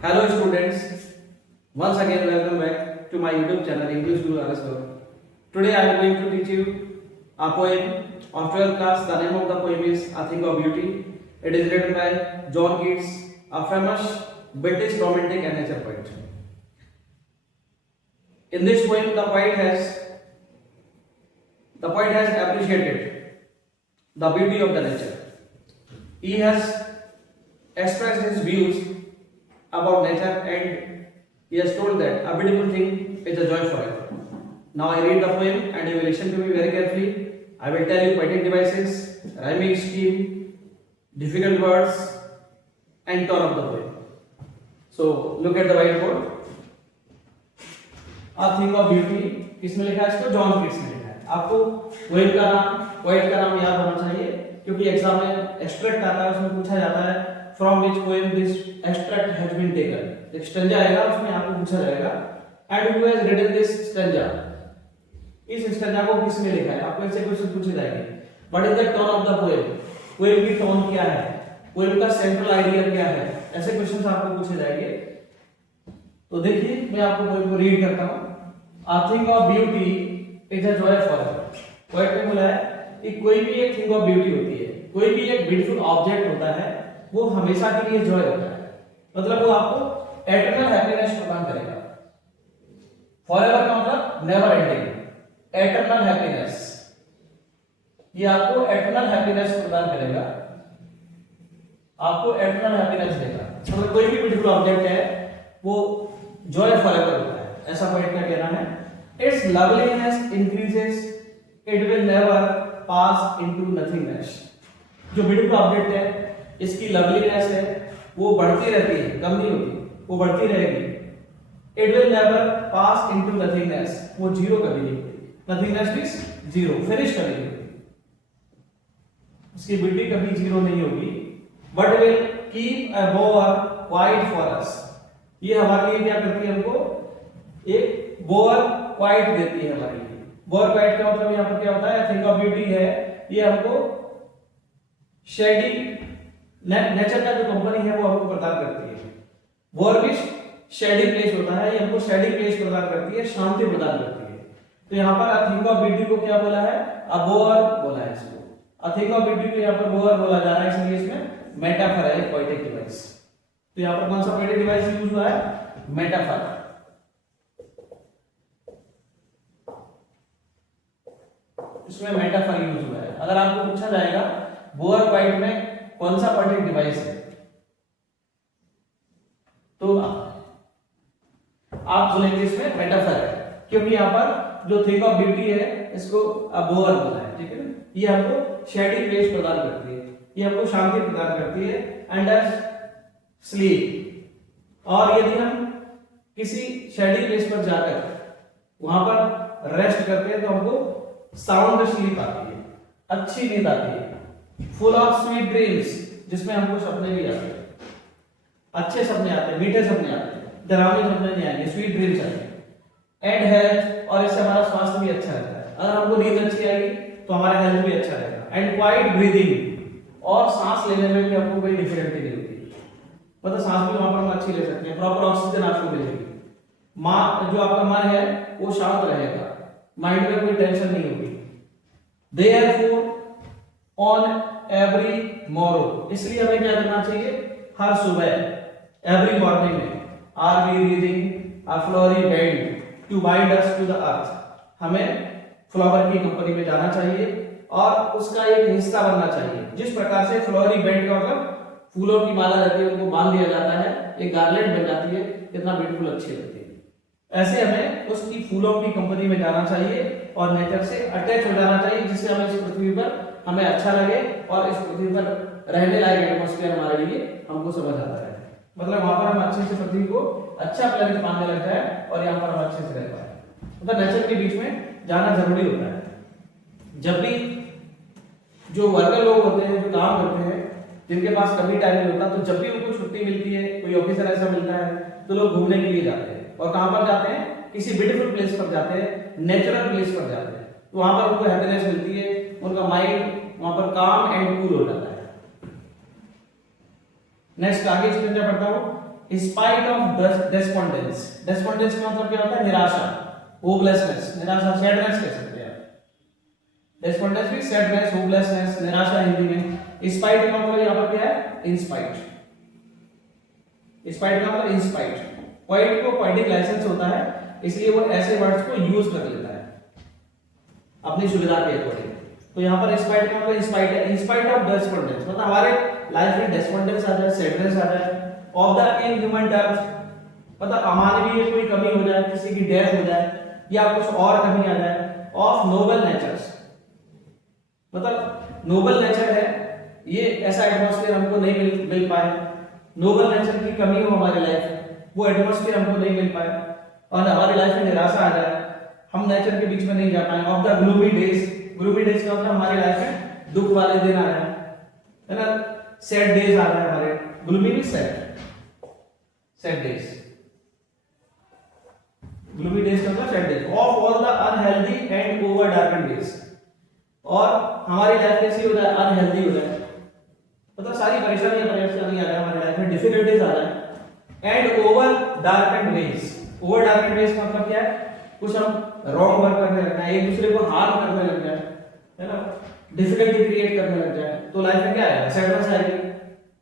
Hello students, once again welcome back to my YouTube channel English Guru RS Gaur. Today I am going to teach you a poem of 12th class. The name of the poem is A Thing of Beauty. It is written by John Keats, a famous British romantic and nature poet. In this poem, the poet has appreciated the beauty of the nature. He has expressed his views about nature and he has told that a beautiful thing is a joy forever. Now I read the poem and you will listen to me very carefully. I will tell you poetic devices, rhyming scheme, difficult words and tone of the poem. So look at the whiteboard. A Thing of Beauty किसने लिखा है इसको? John Keats ने लिखा है. आपको poet का नाम याद होना चाहिए क्योंकि एग्जाम में एक्सट्रैक्ट आता है, उसमें पूछा जाता है from which poem this extract has been taken. एक स्टैंजा आएगा, उसमें आपको पूछा जाएगा and who has written this stanza. इस स्टैंजा को किसने लिखा है? आपको ऐसे क्वेश्चन पूछे जाएंगे. What is the tone of the poem? Poem की टोन क्या है? पोएम का सेंट्रल आइडिया क्या है? ऐसे क्वेश्चंस आपको पूछे जाएंगे. तो देखिए मैं आपको पोएम को रीड करता हूं. A thing of beauty is a joy forever. Poet ने बोला है कि कोई भी एक थिंग ऑफ ब्यूटी होती है, कोई भी एक ब्यूटीफुल ऑब्जेक्ट होता है, वो हमेशा के लिए जॉय होता है. मतलब वो आपको एटर्नल हैप्पीनेस प्रदान करेगा. फॉरएवर का मतलब नेवर एंडिंग. एटर्नल हैप्पीनेस, ये आपको एटर्नल हैप्पीनेस प्रदान करेगा, आपको एटर्नल हैप्पीनेस देगा. मतलब कोई भी ब्यूटीफुल ऑब्जेक्ट है वो जॉय फॉरएवर होता है, ऐसा पोएट का कहना है. Its loveliness increases, it will never pass into nothingness. जो ब्यूटीफुल ऑब्जेक्ट है इसकी लवलीनेस है वो बढ़ती रहती है, कम नहीं होती, वो बढ़ती रहेगी. It will never pass into nothingness, वो जीरो कभी नहीं होती. Nothingness means जीरो, फिनिश कभी नहीं होती, उसकी ब्यूटी कभी जीरो नहीं होगी. But will keep a bower quiet for us. ये हमारे लिए क्या करती है? हमको एक बोअर क्वाइट देती है हमारे लिए. बोअर क्वाइट का मतलब यहाँ पर क्या होता है? थिंग ऑफ ब्यूटी है, ये हमको शेडी नेचर का जो कंपनी है वो हमको प्रदान करती है. बोअर भी शेडी प्लेस होता है, ये हमको शेडी प्लेस प्रदान करती है, शांति प्रदान करती है. तो यहाँ पर अ थिंग ऑफ ब्यूटी को क्या बोला है? अ बोअर बोला है इसको. अ थिंग ऑफ ब्यूटी को यहाँ पर बोअर बोला जा रहा है, इसलिए इसमें मेटाफर है, पोएटिक डिवाइस. तो यहाँ पर कौन सा पोएटिक डिवाइस यूज हुआ है? मेटाफर. इसमें मेटाफर यूज हुआ है. अगर आपको पूछा जाएगा बोअर क्वाइट में कौन सा पोएटिक डिवाइस है, तो आप बोलेंगे इसमें मेटाफर है, क्योंकि यहाँ पर जो थिंग ऑफ ब्यूटी है इसको बोअर बोला है. ठीक है ना? ये हमको शेडी प्लेस प्रदान करती है, ये हमको शांति प्रदान करती है एंड स्लीप. और यदि हम किसी शेडी प्लेस पर जाकर वहां पर रेस्ट करते हैं तो हमको साउंड स्लीप आती है, अच्छी नींद आती है. फुल ऑफ स्वीट ड्रीम्स, जिसमें हमको सपने भी आते हैं, अच्छे सपने आते हैं, मीठे सपने आते हैं, डरावने सपने नहीं आएंगे, स्वीट ड्रीम्स आते हैं. एंड हेल्थ, और इससे हमारा स्वास्थ्य भी अच्छा रहता है. अगर हमको नींद अच्छी आएगी तो हमारा हेल्थ भी अच्छा रहेगा. एंड क्वाइट ब्रीदिंग, और सांस लेने में भी हमको कोई डिफिकल्टी नहीं होती. मतलब सांस भी वहां पर हम अच्छी ले सकते हैं, प्रॉपर ऑक्सीजन आपको मिलेगी. जो आपका मन है वो शांत रहेगा, माइंड में कोई टेंशन नहीं होगी. Therefore, on every morrow, इसलिए हमें क्या करना चाहिए? हर सुबह, every morning में, are we reading a flowery band to bind us to the earth. हमें फ्लावर की कंपनी में जाना चाहिए और उसका एक हिस्सा बनना चाहिए. जिस प्रकार से फ्लोरी बैंड का मतलब फूलों की माला रहती है, उनको बांध दिया जाता है, एक गार्लैंड बन जाती है, कितना ब्यूटीफुल अच्छी लगती है. ऐसे हमें उसकी फूलों की कंपनी में जाना चाहिए और नेचर से अटैच हो जाना चाहिए, जिससे हमें इस पृथ्वी पर हमें अच्छा लगे और इस पृथ्वी पर रहने लायक एटमॉस्फेयर हमारे लिए हमको समझ आता है. मतलब वहां पर हम अच्छे से पृथ्वी को अच्छा प्लेनेट मानने लग जाए और यहाँ पर हम अच्छे से रह पाए. मतलब नेचर के बीच में जाना जरूरी होता है. जब भी जो वर्कर लोग होते हैं, जो काम करते हैं, जिनके पास कभी टाइम नहीं होता, तो जब भी उनको छुट्टी मिलती है, कोई ऑफिसर ऐसा मिलता है, तो लोग घूमने के लिए जाते हैं. और कहां पर जाते हैं? किसी ब्यूटीफुल प्लेस पर जाते हैं, नेचुरल प्लेस पर जाते हैं. तो वहां पर उनको हैप्पीनेस मिलती है, उनका माइंड वहां पर काम एंड कूल हो जाता है. नेक्स्ट आगे स्टेंजा पढ़ता हूं. Spite of डेस्पॉन्डेंस। डेस्पॉन्डेंस का मतलब क्या होता है? निराशा, होपलेसनेस, निराशा, सैडनेस कह सकते हैं आप। डेस्पॉन्डेंस भी सैडनेस, होपलेसनेस, निराशा हिंदी में। स्पाइट का मतलब यहाँ पर क्या है? इंस्पाइट। स्पाइट का मतलब इंस्पाइट। पोएट को पोएटिक लाइसेंस होता है, इसलिए वो ऐसे वर्ड्स को यूज कर लेता है अपनी सुविधा के अकॉर्डिंग। तो यहाँ पर स्पाइट का मतलब इंस्पाइट है। इंस्पाइट ऑफ डेस्पॉन्डेंस मतलब हमारे लाइफ में डेस्पॉन्डेंस आ जाए, सैडनेस आ जाए, ऑफ द इनह्यूमन टर्म्स मतलब अमानवीय कोई कमी हो जाए, किसी की डेथ हो जाए या कुछ और कमी आ जाए, ऑफ नोबल नेचर्स मतलब नोबल नेचर है ये, ऐसा एटमॉस्फेयर हमको नहीं मिल पाए, नोबल नेचर की कमी हो हमारी लाइफ में, वो एटमॉस्फेयर हमको नहीं मिल पाए और हमारी लाइफ में निराशा आ जाए, हम नेचर के बीच में नहीं जा पाए। Of the gloomy days, gloomy days का मतलब हमारी लाइफ में दुख वाले दिन आ जाए, है ना, सैड डेज आ जाए हमारे, ग्लूमी भी sad, sad days, gloomy days का मतलब sad days. Of all the unhealthy and over darken days और हमारी लाइफ कैसी हो जाए? अनहेल्दी हो जाए, मतलब सारी परेशानियां आ जाए हमारी लाइफ में, डिफिकल्टीज आ जाए। And over darken days, over darken days का मतलब क्या है? कुछ हम रॉन्ग वर्क करने लग जाए, एक दूसरे को हार्म करने लग जाए, है ना, डिफिकल्टी क्रिएट करने लग जाए, तो लाइफ में क्या आएगा? सैडनेस आएगी।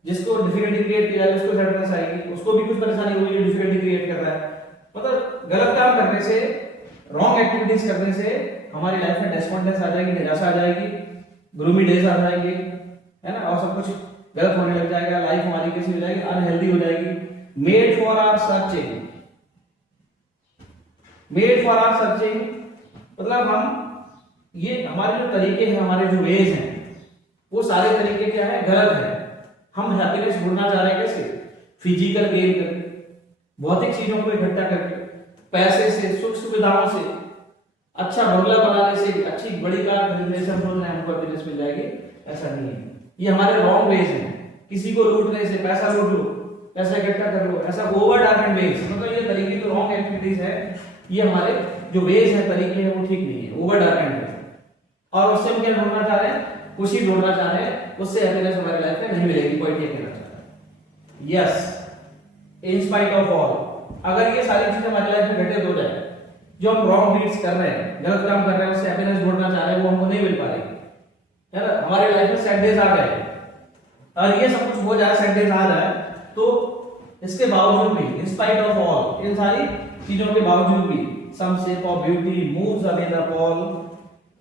जिसको डिफिकल्टी क्रिएट किया है उसको सैडनेस आएगी, उसको भी कुछ परेशानी हुई, डिफिकल्टी क्रिएट कर रहा है। मतलब गलत काम करने से, रॉन्ग एक्टिविटीज करने से हमारी लाइफ में डेस्पॉन्डेंस आ जाएगी, निराशा आ जाएगी, ग्लूमी डेज आ जाएंगे, है ना, और सब कुछ गलत होने लग जाएगा, लाइफ हमारी कैसी हो जाएगी? अनहेल्दी हो जाएगी। Made for our searching, made for our searching मतलब हम ये हमारे जो तरीके हैं, हमारे जो वेज हैं, वो सारे तरीके क्या है? गलत है। हम हैप्पीनेस ढूंढना चाह रहे हैं कैसे? फिजिकल गेन करके, भौतिक चीजों को इकट्ठा करके, पैसे से, सुख सुविधाओं से, अच्छा बंगला बनाने से, अच्छी बड़ी कार खरीदने से हमको हैप्पीनेस मिल जाएगी, ऐसा नहीं है। ये हमारे रॉन्ग वेज हैं। किसी को लूटने से, पैसा लूट लो, पैसा इकट्ठा कर लो, ऐसा ओवर डार्कन वेज, मतलब ये तरीके जो रॉन्ग एक्टिविटीज है, ये हमारे जो वेज है, तरीके हैं, वो ठीक नहीं है, ओवर डार्कन वेज। और उससे हम क्या ढूंढना चाह रहे हैं? खुशी ढूंढना चाह रहे हैं, उससे हैप्पीनेस हमारी लाइफ में नहीं मिलेगी, कोई ये कहना चाह रहा है। Yes, in spite of all, अगर ये सारी चीजें हमारी लाइफ में घटित हो जाए, जो हम रॉन्ग डीड्स कर रहे हैं, गलत काम कर रहे हैं, उससे हैप्पीनेस ढूंढना चाह रहे हैं, वो हमको नहीं मिल पा रही है ना, हमारी लाइफ में सैड डेज आ गए और ये सब कुछ हो जाए, सैड डेज आ जाए, तो इसके बावजूद भी, इन स्पाइट ऑफ ऑल, इन सारी चीजों के बावजूद भी, some shape of beauty moves away the pall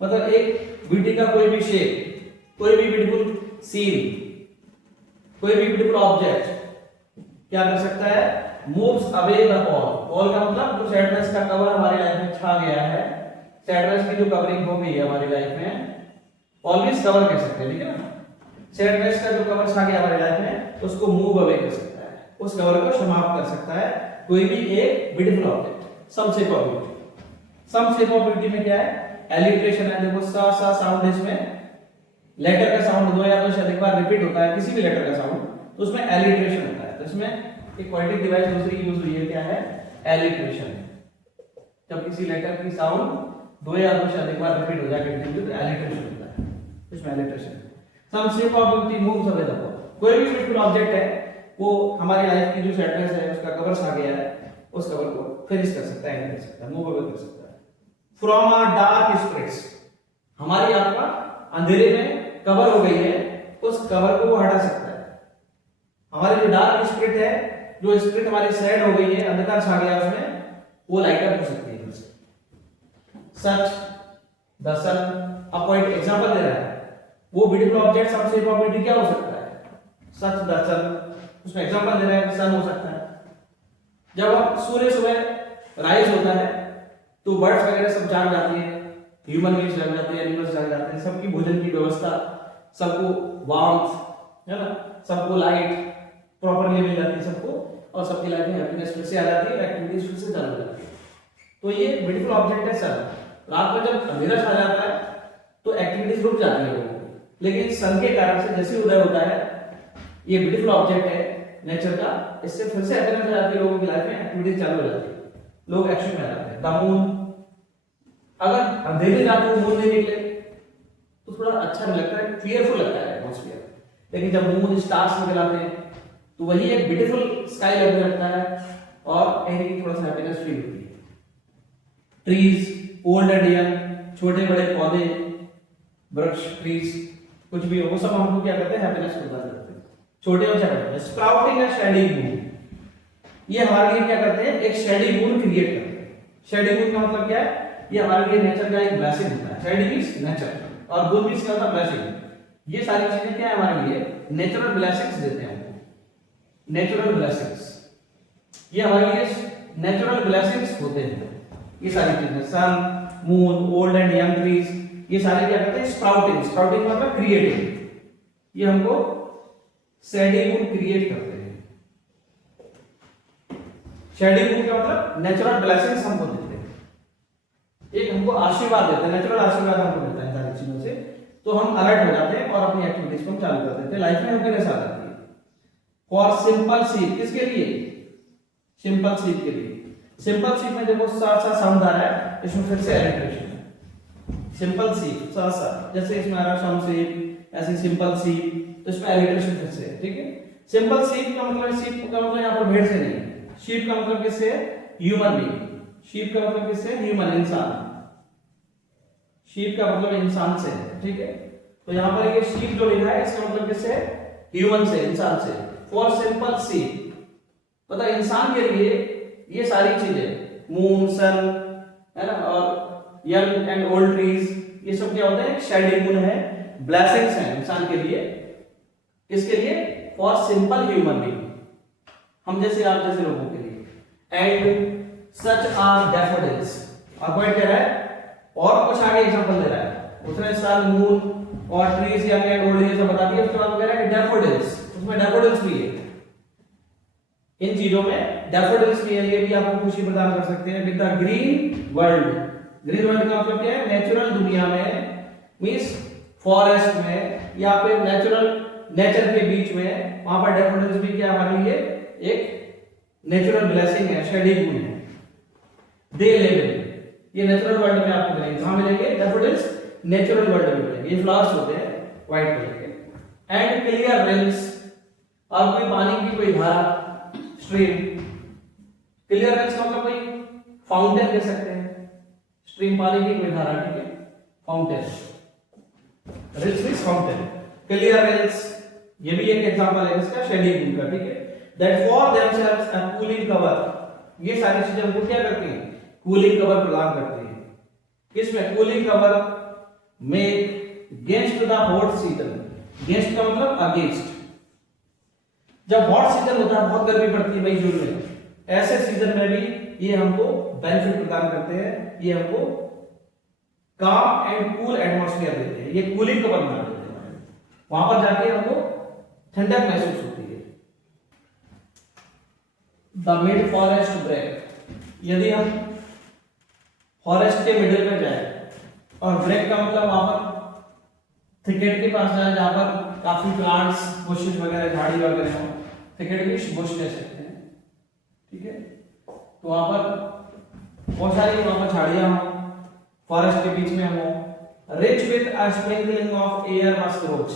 मतलब एक ब्यूटी का कोई भी शेप, कोई भी ब्यूटीफुल सीन, कोई भी ब्यूटीफुल ऑब्जेक्ट क्या कर सकता है? Moves away the Paul. Paul का मतलब जो सैडनेस का कवर हमारी लाइफ में छा गया है, सैडनेस की जो कवरिंग हो गई है हमारी लाइफ में, ऑलवेज कवर कर सकते हैं, ठीक है ना, सैडनेस का जो कवर छा गया हमारी लाइफ में, उसको मूव अवे कर सकता है, उस कवर को समाप्त कर सकता है कोई भी एक beautiful object. Some shape of beauty, some shape of beauty में क्या है? एलिट्रेशन है। देखो सा सा साउंड, इसमें लेटर का साउंड दो या दो से अधिक बार रिपीट होता है, किसी भी लेटर का साउंड, तो उसमें एलिट्रेशन होता है। तो इसमें एक पोएटिक डिवाइस दूसरी यूज हुई है, क्या है? एलिट्रेशन। जब किसी लेटर की साउंड दो या दो से अधिक बार रिपीट हो जाए कंटिन्यू, तो एलिट्रेशन होता है, इसमें alliteration. Some shape of beauty moves away the pall, कोई भी ब्यूटीफुल ऑब्जेक्ट है, वो हमारी लाइफ की जो सैडनेस है, उसका कवर छा गया है, उस कवर को फिनिश कर सकता है, कर सकता है, मूव अवे कर सकता है। फ्रॉम अ डार्क स्पिरिट्स, हमारी आत्मा अंधेरे में कवर हो गई है, उस कवर को वो हटा सकता है। हमारी जो डार्क स्पिरिट है, जो स्पिरिट हमारी सैड हो गई है, अंधकार छा गया उसमें, वो लाइट अप हो सकती है। सच द सन, अब कोई एग्जांपल दे रहा है, वो beautiful object some shape of beauty क्या हो सकता है? सच द सन, उसमें एग्जांपल दे रहा है, सन हो सकता है। जब सूर्य सुबह राइज होता है तो बर्ड्स वगैरह सब जाग जाती है, ह्यूमन बींग्स जाग जाते हैं, एनिमल्स जाग जाते हैं, सबकी भोजन की व्यवस्था, सबको वार्मथ, है ना, सबको लाइट प्रॉपर्ली मिल जाती है सबको, और सबकी लाइफ में हैप्पीनेस फिर से आ जाती है, एक्टिविटीज फिर से चालू हो जाती है। तो ये ब्यूटीफुल ऑब्जेक्ट है सन। रात में जब अंधेरा छा जाता है तो एक्टिविटीज रुक जाती है लोगों की, लेकिन सन के कारण से जैसे उदय होता है, ये ब्यूटीफुल ऑब्जेक्ट है नेचर का, इससे फिर से हैप्पीनेस आ जाती है लोगों की लाइफ में, एक्टिविटीज चालू हो जाती है, लोग एक्शन में आ जाते हैं। द मून, अगर अंधेरी रात को मून नहीं निकले तो थोड़ा अच्छा नहीं लगता है, क्लियरफुल लगता है एटमॉस्फेयर, लेकिन जब मून स्टार्स निकल आते हैं तो वही एक ब्यूटीफुल स्काई लग रखता है और एयर की थोड़ा सा हैप्पीनेस फील होती है। ट्रीज, ओल्ड एंड यंग, छोटे बड़े पौधे, वृक्ष, ट्रीज, कुछ भी हो वो सब हमको क्या करते हैं, हैप्पीनेस प्रदान करते हैं, छोटे और बड़े। स्प्राउटिंग एंड शेडी मून, ये हमारे लिए क्या करते हैं, एक शेडी मून क्रिएट करते हैं। शेडी मून का मतलब क्या है, ये हमारे लिए नेचर का एक ब्लेसिंग होता है। शेडी मींस नेचर और मून मींस क्या होता है, ब्लेसिंग। ये सारी चीजें क्या है हमारे लिए, नेचुरल ब्लेसिंग्स देते हैं हमको, नेचुरल ब्लेसिंग्स। ये हमारे लिए नेचुरल ब्लेसिंग्स होते हैं ये सारी चीजें। Sun, moon, old and young trees, ये सारे क्या करते हैं, स्प्राउटिंग। स्प्राउटिंग मतलब क्रिएटिंग, ये हमको शेडी मून क्रिएट करते हैं। शेडी मून का मतलब नेचुरल ब्लेसिंग्स हमको देते हैं, एक हमको आशीर्वाद देते हैं, नेचुरल आशीर्वाद हमको मिलता है सारी चीजों से। तो हम अलर्ट हो जाते हैं और अपनी एक्टिविटीज को हम चालू कर देते हैं, लाइफ में हैप्पीनेस आ जाती है। फॉर सिंपल सीप, किसके लिए, सिंपल सीप के लिए। सिंपल सीप में देखो साथ साथ साउंड आ रहा है, इसमें फिर से एलिट्रेशन है। सिंपल सीप साथ साथ, जैसे इसमें आ रहा है साउंड सीप, ऐसे सिंपल सीप, तो इसमें एलिट्रेशन फिर से है, ठीक है। सिंपल सीप का मतलब, सीप का मतलब यहाँ पर भेड़ से नहीं, शीप का मतलब किससे, ह्यूमन बीइंग। शीप का मतलब किससे, ह्यूमन, इंसान। शीप का मतलब इंसान से है, ठीक है। तो यहाँ पर ये शीप जो लिखा है इसका मतलब किससे, ह्यूमन से, इंसान से। फॉर सिंपल सीप, पता इंसान के लिए ये सारी चीजें, मून, सन, है ना, और यंग एंड ओल्ड ट्रीज, ये सब क्या होते हैं, शेडी मून है, ब्लेसिंग्स हैं इंसान के लिए। किसके लिए, फॉर सिंपल ह्यूमन बीइंग, हम जैसे आप जैसे लोगों के लिए। एंड सच आर डैफोडिल्स, और पॉइंट कह रहा है और कुछ आगे एग्जांपल दे रहा है, उसने सन, मून और ट्रीज या एंड ओल्ड ये सब बता दिया। उसके बाद कह रहा है डैफोडिल्स, उसमें डैफोडिल्स भी है, इन चीजों में डैफोडिल्स भी है, ये भी आपको खुशी प्रदान कर सकते हैं। With the green world, green world का मतलब क्या है, नेचुरल दुनिया में, मींस फॉरेस्ट में या फिर नेचर के बीच में, वहां पर डैफोडिल्स भी क्या हमारे लिए एक नेचुरल ब्लेसिंग है, शेडी मून है। दे लिव इन, ये नेचुरल वर्ल्ड में आपको मिलेंगे, कहां मिलेंगे, डैफोडिल्स नेचुरल वर्ल्ड में मिलेंगे। ये फ्लावर्स होते हैं व्हाइट कलर के। एंड क्लियर रिल्स, और कोई पानी की कोई धारा, स्ट्रीम। क्लियर रिल्स का मतलब कोई फाउंटेन कह सकते हैं, स्ट्रीम पानी की कोई धारा, ठीक है, fountain. Reels means fountain, clear reels, ये भी एक एग्जांपल है इसका, शेडी मून का, ठीक है। That for themselves a cooling cover, ये सारी चीजें हमको क्या करती हैं, कूलिंग कवर प्रदान करती हैं। किसमें, cooling cover make against the hot season. Against का मतलब अगेंस्ट, जब हॉट सीजन होता है, बहुत गर्मी पड़ती है मई जून में, ऐसे सीजन में भी ये हमको बेनिफिट प्रदान करते हैं, ये हमको काम एंड कूल एटमॉस्फेयर देते हैं, ये कूलिंग कवर बना देते हैं, वहां पर जाके हमको ठंडक महसूस होती है। द मिड फॉरेस्ट ब्रेक, यदि हम फॉरेस्ट के मिडिल में जाए, और ब्रेक का मतलब वहां पर थिकेट के पास जाए जहां पर काफी प्लांट्स, बुशेस वगैरह, झाड़ी वगैरह हो, थिकेट भी बुश कह सकते हैं, ठीक है। तो वहां पर बहुत सारी वहां पर झाड़ियां हो, फॉरेस्ट के बीच में हो, rich with a sprinkling of air musk rose,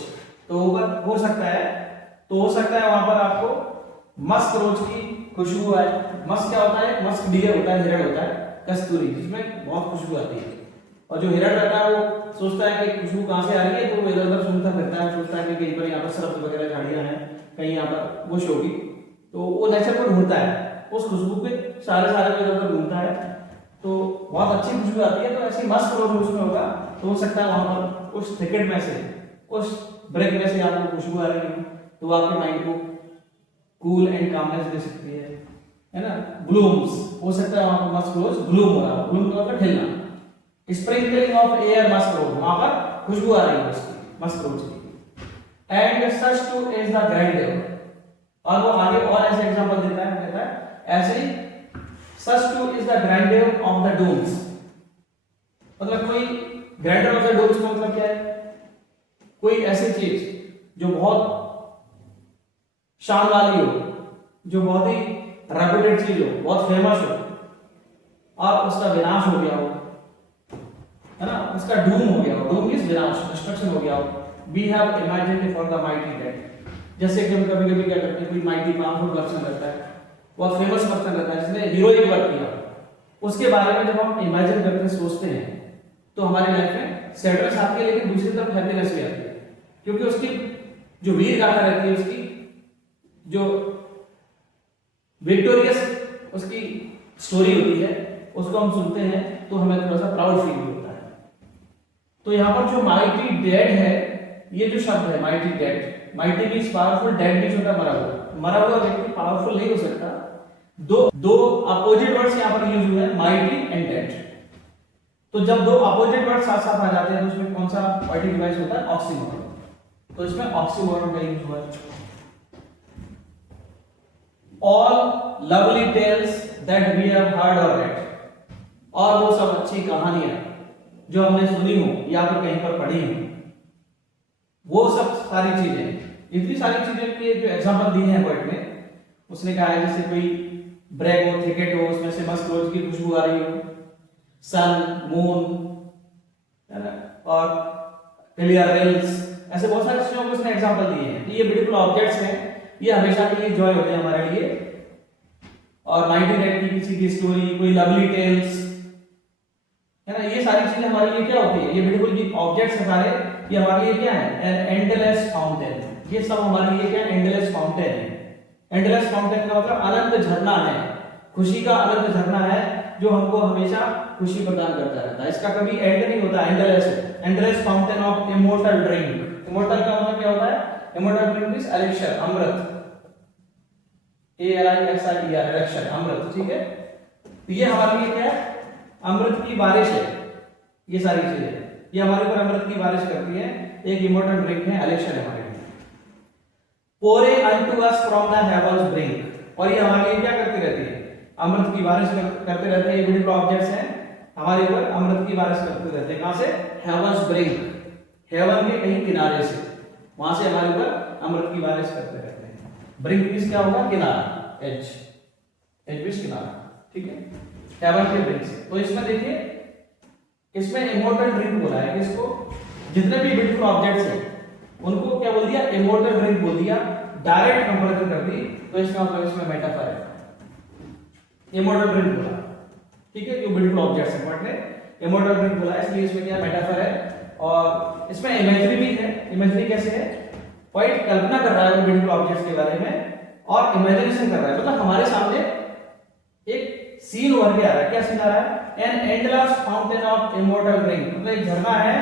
तो ऊपर हो सकता है वहां पर आपको मस्क रोज की खुशबू आए। मस्क क्या होता है, मस्क डियर होता है, हिरण होता है, कस्तूरी, जिसमें बहुत खुशबू आती है। और जो हिरण रहता है वो सोचता है कि खुशबू कहां से आ रही है, तो वो इधर-उधर सुनता फिरता है, सोचता है कि कहीं पर यहाँ पर सरफ वगैरह झाड़ियां हैं, कहीं यहाँ पर बुश होगी, तो वो नेचर को ढूंढता है, उस खुशबू पे सारे में इधर-उधर घूमता है, तो बहुत अच्छी खुशबू आती है। तो ऐसी मस्क रोज उसमें होगा, तो हो सकता है वहां पर उस थिकेट में से, उस ब्रेक में से आपको खुशबू आ रही है, तो वो आपके माइंड को कूल एंड कामनेस दे सकती है ना। ब्लूम्स, हो सकता है वहां पर मस्क रोज ब्लूम हो रहा है, ब्लूम का मतलब खिलना। Sprinkling of air musk rose, वहां पर खुशबू आ रही है उसकी, मस्क रोज की। And such too is the grandeur, और वो आगे और ऐसे एग्जांपल देता है ऐसे ही, such too is the grandeur of the dooms, मतलब कोई ग्रैंडियर ऑफ द डोम्स का मतलब क्या है, कोई ऐसी चीज जो बहुत शान वाली हो, जो बहुत ही रेपुटेड चीज हो, बहुत फेमस हो, और उसका विनाश हो गया हो, है ना, उसका डूम हो गया हो, डूम मींस विनाश, डिस्ट्रक्शन हो गया हो। We have imagined for the mighty dead, जैसे कि हम कभी कभी क्या करते हैं, कोई माइटी पावरफुल पर्सन रहता है, बहुत फेमस पर्सन रहता है जिसने हीरोइक वर्क किया, उसके बारे में जब हम इमेजिन करते हैं, सोचते हैं, तो हमारी लाइफ में सैडनेस आती है, लेकिन दूसरी तरफ हैप्पीनेस भी आती है, क्योंकि उसकी जो वीर गाथा रहती है, उसकी जो विक्टोरियस उसकी स्टोरी होती है, उसको हम सुनते हैं तो हमें थोड़ा सा प्राउड फील होता है। तो यहाँ पर जो माइटी डेड है, ये जो शब्द है mighty dead, mighty means powerful, dead means होता है मरा हुआ। मरा हुआ व्यक्ति पावरफुल नहीं हो सकता। दो अपोजिट वर्ड्स यहाँ पर यूज हुए हैं, माइटी एंड डेड। तो जब दो अपोजिट वर्ड साथ साथ आ जाते हैं तो उसमें कौन सा वर्डिंग डिवाइस होता है, ऑक्सीमोरन। तो इसमें ऑक्सीमोरन का यूज हुआ है। All lovely tales that we have heard or read, और वो सब अच्छी कहानियां जो हमने सुनी हो या फिर कहीं पर पढ़ी हो, वो सब सारी चीजें, इतनी सारी चीजें के जो एग्जांपल दिए हैं वर्ड में, उसने कहा है जैसे कोई ब्रैग हो, थिकेट हो, उसमें से मस्त रोज की खुशबू आ रही हो, सन, मून, है ना, और क्लियर रेल्स, ऐसे बहुत सारी चीजों को उसने एग्जांपल दिए हैं। ये ब्यूटीफुल ऑब्जेक्ट्स हैं, ये हमेशा के लिए जॉय होते हैं हमारे लिए। और माइटी डेड की किसी की स्टोरी, कोई लवली टेल्स, है ना, ये सारी चीजें हमारे लिए क्या होती है, ये ब्यूटीफुल ये ऑब्जेक्ट्स हैं सारे, ये हमारे लिए क्या है, एन एंडलेस फाउंटेन। ये सब हमारे लिए क्या है, एंडलेस फाउंटेन है। एंडलेस फाउंटेन का मतलब अनंत झरना है, खुशी का अनंत झरना है, जो हमको हमेशा खुशी प्रदान करता रहता है। इसका कभी एंड नहीं होता। Endless, endless fountain of immortal drink. Immortal का मतलब क्या होता है, इमोर्टल ड्रिंक इज एलिक्सर, अमृत, ALIXIR, एलिक्सर, अमृत, ठीक है। तो ये हमारे लिए क्या है, अमृत की बारिश है। ये सारी चीजें ये हमारे ऊपर अमृत की बारिश करती है। एक इमोर्टल ड्रिंक है, एलिक्सर है हमारे लिए। Pouring unto us from the heavens brink, और ये हमारे लिए क्या करती रहती है, अमृत की बारिश करते रहते हैं। ये ब्यूटीफुल ऑब्जेक्ट्स हैं, हमारे ऊपर अमृत की बारिश करते रहते हैं। कहां से, हेवंस ब्रिंक, हेवन के कहीं किनारे से, वहां से हमारे ऊपर अमृत की बारिश करते रहते हैं। ब्रिंक मींस क्या होगा, किनारा, एज, एज मींस किनारा, ठीक है, हेवन के ब्रिंक से। तो इसमें देखिए, इसमें इमोर्टल ड्रिंक बोला है, किसको, जितने भी ब्यूटीफुल ऑब्जेक्ट्स हैं उनको क्या बोल दिया, इमोर्टल ड्रिंक बोल दिया, डायरेक्ट कंपैरिजन कर दी। तो इसका मतलब इसमें मेटाफर है, इमोर्टल ड्रिंक बोला, ठीक है, जो ब्यूटीफुल ऑब्जेक्ट्स हैं, बट ने इमोर्टल ड्रिंक बोला, इसलिए इसमें क्या मेटाफर है। और इसमें इमेजरी भी है। इमेजरी कैसे है, पॉइंट कल्पना कर रहा है ब्यूटीफुल ऑब्जेक्ट्स के बारे में और इमेजिनेशन कर रहा है, मतलब हमारे सामने एक सीन उभर के आ रहा है। क्या सीन आ रहा है, an endless fountain of immortal drink, मतलब एक झरना है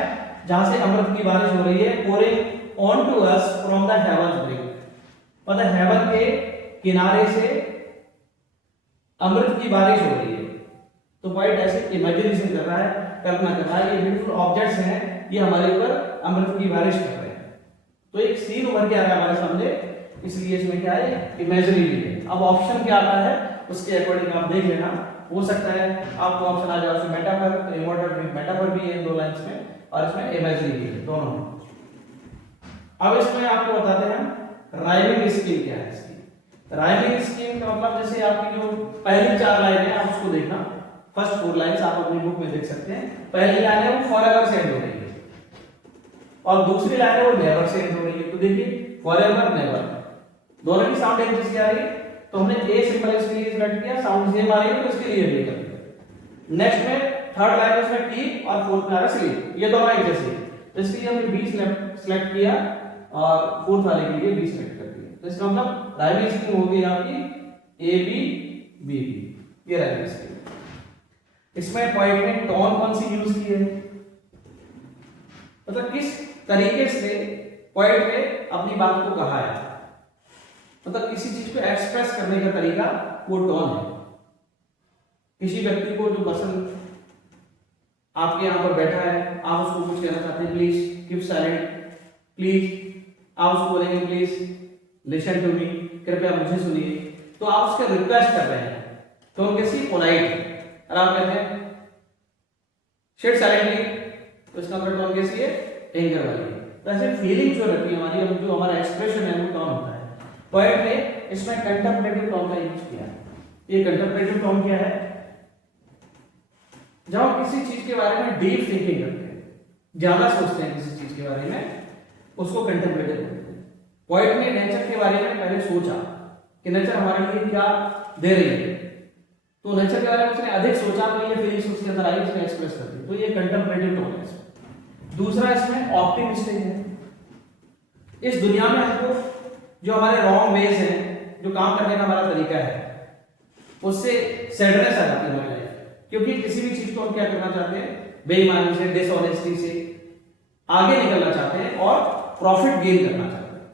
जहां से अमृत की बारिश हो रही है। pouring on to us from the heavens brink, मतलब हेवन के किनारे से अमृत की बारिश हो रही है। तो पॉइंट ऐसे इमेजिनेशन कर रहा है, कल्पना कर रहा है, ये ब्यूटीफुल ऑब्जेक्ट्स हैं, ये हमारे ऊपर अमृत की बारिश कर रहे हैं। तो एक सीन उभर के आ रहा है हमारे सामने, इसलिए इसमें क्या है, इमेजरी भी है। अब ऑप्शन क्या आता है उसके अकॉर्डिंग आप देख लेना, हो सकता है आपको ऑप्शन आ जाए उसमें मेटाफर, तो इमोर्टल ड्रिंक मेटाफर भी है 2 लाइंस में, और इसमें इमेजरी भी है, दोनों। अब इसमें आपको बताते हैं राइमिंग स्कीम क्या है इसकी। राइमिंग स्कीम का मतलब, जैसे आपकी जो पहली 4 लाइनें हैं आप उसको देखना, फर्स्ट 4 लाइंस आप अपनी बुक में देख सकते हैं। पहली लाइन है वो फॉरएवर से एंड हो रही है, और दूसरी लाइन है वो नेवर से एंड हो रही है। तो देखिए फॉरएवर, नेवर, दोनों की साउंड एक जैसी आ रही है, तो हमने ए सिंबल इसके लिए सिलेक्ट किया, साउंड सेम आ रही है तो इसके लिए भी कर दिया। नेक्स्ट में थर्ड लाइन उसमें कीप और फोर्थ में आ रहा स्लीप, ये दोनों एक जैसे हैं, तो इसके लिए हमने बी सिलेक्ट किया और फोर्थ वाले के लिए बी सिलेक्ट कर दिया। तो इसका मतलब राइमिंग स्कीम होगी आपकी ए बी बी बी, ये राइमिंग स्कीम। इसमें पॉइंट में टोन कौन सी यूज की है, मतलब किस तरीके से पॉइंट में अपनी बात को कहा है, मतलब किसी चीज को एक्सप्रेस करने का तरीका वो टोन है। किसी व्यक्ति को, जो पर्सन आपके यहां पर बैठा है, आप उसको कुछ कहना चाहते हैं, प्लीज कीप साइलेंट, प्लीज, आप उसको बोलेंगे प्लीज लिसन टू मी, कृपया मुझे सुनिए, तो आप उसका रिक्वेस्ट कर रहे हैं, तो कैसी पोलाइट। और आप कहते हैं सिट साइलेंटली, तो इसका मतलब टोन कैसी है, एंगर वाली। तो ऐसे फीलिंग जो रहती है हमारी, जो हमारा एक्सप्रेशन है वो टोन होता है। पोएट ने इसमें कंटेम्पलेटिव टोन का यूज किया है। ये कंटेम्पलेटिव टोन क्या है, जब हम किसी चीज के बारे में डीप थिंकिंग करते हैं, ज्यादा सोचते हैं किसी चीज के बारे में, उसको कंटेम्पलेटिव बोलते हैं। पोएट ने नेचर के बारे में पहले सोचा कि नेचर हमारे लिए क्या दे रही है, तो नेचर के बारे में उसने अधिक सोचा, तो ये फीलिंग्स उसके अंदर आई, उसने एक्सप्रेस कर दी, तो ये कंटेम्परेटिव टोन है इसमें। दूसरा इसमें ऑप्टिमिस्टिक है। इस दुनिया में हमको जो हमारे रॉन्ग वेज हैं, जो काम करने का हमारा तरीका है, उससे सैडनेस आ जाती है हमारी लाइफ, क्योंकि किसी भी चीज को हम क्या करना चाहते हैं, बेईमानी से, डिसऑनेस्टी से आगे निकलना चाहते हैं और प्रॉफिट गेन करना चाहते हैं।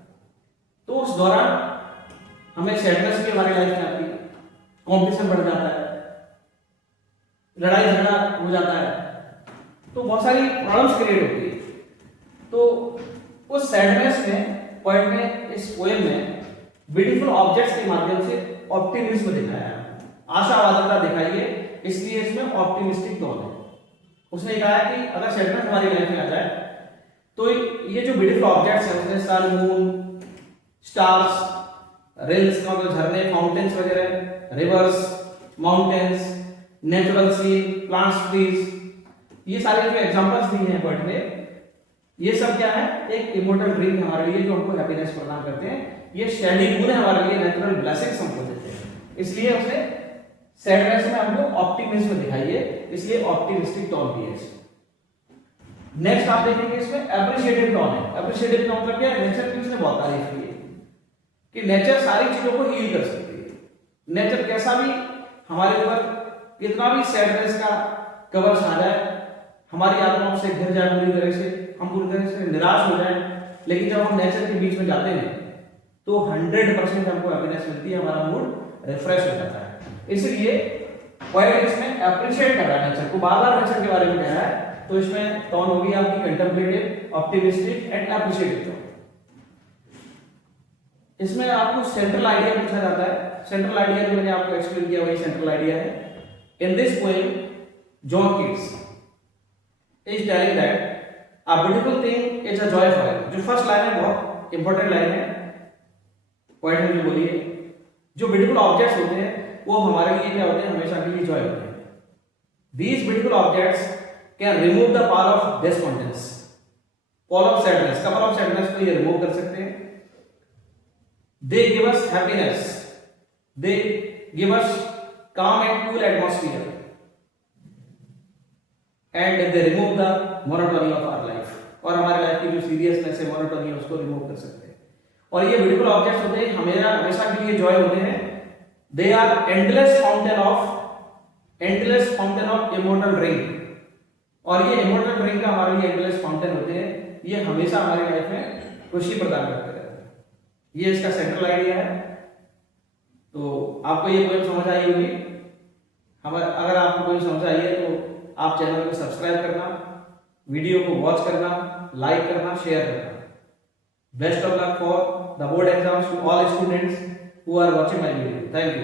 तो उस दौरान हमें सैडनेस भी हमारी लाइफ में आती है, कॉम्पिटिशन बढ़ जाता है, लड़ाई झगड़ा हो जाता है, तो बहुत सारी प्रॉब्लम्स क्रिएट होती है। तो उस सैडनेस में पोएट ने इस पोएम में ब्यूटीफुल ऑब्जेक्ट्स के माध्यम से ऑप्टिमिज्म दिखाया है, आशावादिता दिखाई है, इसलिए इसमें ऑप्टिमिस्टिक टोन है। उसने कहा कि अगर सैडनेस हमारी लाइफ में आ जाए तो ये जो ब्यूटीफुल ऑब्जेक्ट्स हैं, उसमें सन, मून, स्टार्स, रेन्स का झरने, फाउंटेन्स वगैरह, rivers, mountains, natural scene, plants, trees, ये सारे जो एग्जांपल्स दिए हैं पोएट ने, ये सब क्या है, एक इमोर्टल ड्रीम है हमारे लिए, जो हमको हैप्पीनेस प्रदान करते हैं। ये शेडी मून है हमारे लिए, नेचुरल ब्लेसिंग्स हमको देते हैं। इसलिए उसने सैडनेस में हमको ऑप्टिमिज्म दिखाई है, इसलिए ऑप्टिमिस्टिक टोन भी है। नेक्स्ट आप देखेंगे इसमें एप्रिशिएटिव टोन है। एप्रिशिएटिव टोन का क्या है, नेचर की उसने बहुत तारीफ की है कि नेचर सारी चीजों को हील कर सकती है। नेचर कैसा भी हमारे ऊपर कितना भी सैडनेस का कवर छा जाए, हमारी आत्मा से घिर जाए पूरी तरह से, हम पूरी तरह से निराश हो जाए, लेकिन जब हम नेचर के बीच में जाते हैं तो 100% हमको हैप्पीनेस मिलती है, हमारा मूड रिफ्रेश हो जाता है। इसलिए पोएट इसमें अप्रिशिएट कर रहा है नेचर को, बार-बार नेचर के बारे में कह रहा है, तो इसमें टोन होगी आपकी contemplative, optimistic and appreciative tone. इसमें आपको सेंट्रल आइडिया पूछा जाता है। सेंट्रल आइडिया जो मैंने आपको एक्सप्लेन किया वही सेंट्रल आइडिया है। In this poem John Keats is telling that a beautiful thing is a joy for him। जो फर्स्ट लाइन है बहुत इंपॉर्टेंट लाइन है, पोएट ने जो बोली है, जो ब्यूटीफुल ऑब्जेक्ट्स होते हैं वो हमारे लिए क्या होते हैं, हमेशा के लिए जॉय होते हैं। These beautiful objects can remove the power of despondence, power of sadness, couple of sadness को ये रिमूव कर सकते हैं। They give us happiness, they give us calm and cool atmosphere, and they remove the monotony of our life, और हमारे life की जो seriousness है, मोनोटोनी है, उसको रिमूव कर सकते हैं। और ये ब्यूटीफुल ऑब्जेक्ट्स होते हैं हमेशा के लिए जॉय होते हैं। They are endless fountain of immortal drink, और ये इमोर्टल ड्रिंक का हमारे लिए एंडलेस फाउंटेन होते हैं, ये हमेशा हमारी लाइफ में खुशी प्रदान करते रहते हैं। ये इसका सेंट्रल आइडिया है। तो आपको ये पोएम समझ आई होगी। अगर आपको पोएम समझ आई है तो आप चैनल को सब्सक्राइब करना, वीडियो को वॉच करना, लाइक करना, शेयर करना। Best of luck for the board exams to all students who are watching my video. Thank you.